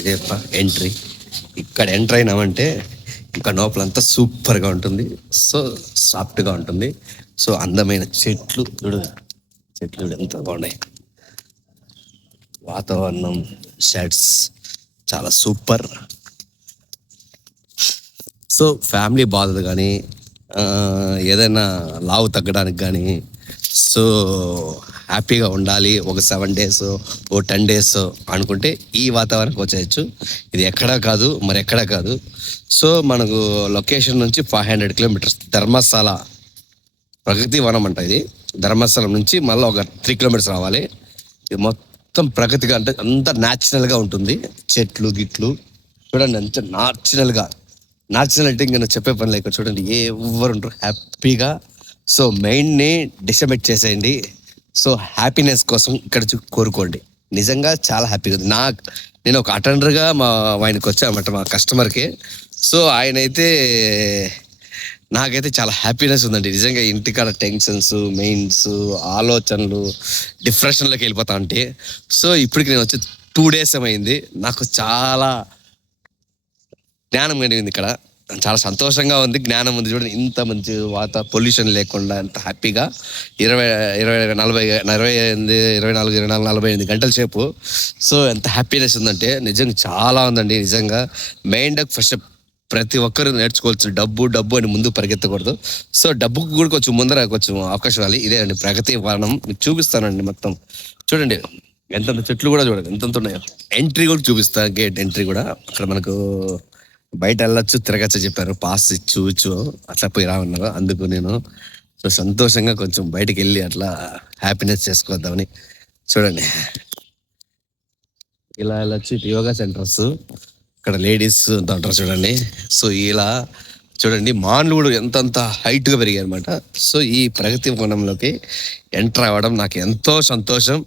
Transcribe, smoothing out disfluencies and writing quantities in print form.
ఇదే ఎంట్రీ. ఇక్కడ ఎంటర్ అయినామంటే ఇంకా లోపలంతా సూపర్గా ఉంటుంది. సో సాఫ్ట్గా ఉంటుంది. సో అందమైన చెట్లు చూడు, చెట్లు చూడు ఎంత బాగున్నాయి. వాతావరణం, షర్ట్స్ చాలా సూపర్. సో ఫ్యామిలీ బాధలు కానీ ఏదైనా లావు తగ్గడానికి కానీ, సో హ్యాపీగా ఉండాలి ఒక 7 days ఓ 10 days అనుకుంటే ఈ వాతావరణానికి వచ్చేయచ్చు. ఇది ఎక్కడా కాదు, మరి ఎక్కడా కాదు. సో మనకు లొకేషన్ నుంచి 500 kilometers ధర్మశాల ప్రగతి వనం అంట. ఇది ధర్మస్థలం నుంచి మళ్ళీ ఒక 3 kilometers రావాలి. ఇది మొత్తం ప్రగతిగా అంటే అంత న్యాచురల్గా ఉంటుంది. చెట్లు గిట్లు చూడండి ఎంత న్యాచురల్ అంటే ఇంకా చెప్పే పని లేక చూడండి ఎవరు ఉంటారు హ్యాపీగా. సో మెయిన్ని డిసైడ్ చేసేయండి. సో హ్యాపీనెస్ కోసం ఇక్కడ కోరుకోండి. నిజంగా చాలా హ్యాపీగా ఉంది. నేను ఒక అటెండర్గా ఆయనకి వచ్చానమాట మా కస్టమర్కి. సో నాకైతే చాలా హ్యాపీనెస్ ఉందండి నిజంగా. ఇంటికాడ టెన్షన్స్, మెయిన్స్, ఆలోచనలు, డిప్రెషన్లోకి వెళ్ళిపోతా ఉంటే సో ఇప్పటికి నేను వచ్చి 2 days అయింది. నాకు చాలా జ్ఞానం కలిగింది ఇక్కడ. చాలా సంతోషంగా ఉంది, జ్ఞానం ఉంది. చూడండి ఇంత మంచి పొల్యూషన్ లేకుండా ఎంత హ్యాపీగా 24 గంటల సేపు. సో ఎంత హ్యాపీనెస్ ఉందంటే నిజంగా చాలా ఉందండి. నిజంగా మైండ్ ఫస్ట్ ప్రతి ఒక్కరు నేర్చుకోవచ్చు. డబ్బు అని ముందు పరిగెత్తకూడదు. సో డబ్బుకు కూడా కొంచెం ముందర కొంచెం అవకాశం ఇవ్వాలి. ఇదే అండి ప్రగతి వనం. మీకు చూపిస్తానండి మొత్తం. చూడండి ఎంతంత చెట్లు కూడా చూడండి ఎంతంత ఉన్నాయో. ఎంట్రీ కూడా చూపిస్తాను, గేట్ ఎంట్రీ కూడా. అక్కడ మనకు బయట వెళ్ళొచ్చు, తిరగచ్చు చెప్పారు. పాస్ ఇచ్చు అట్లా పోయి రామన్నారు. అందుకు నేను సో సంతోషంగా కొంచెం బయటికి వెళ్ళి అట్లా హ్యాపీనెస్ చేసుకోద్దామని. చూడండి ఇలా వెళ్ళొచ్చు. యోగా సెంటర్స్ ఇక్కడ లేడీస్ అంటారు చూడండి. సో ఇలా చూడండి మాన్లు కూడా ఎంతంత హైట్గా పెరిగాయి అనమాట. సో ఈ ప్రగతి వనంలోకి ఎంటర్ అవ్వడం నాకు ఎంతో సంతోషం.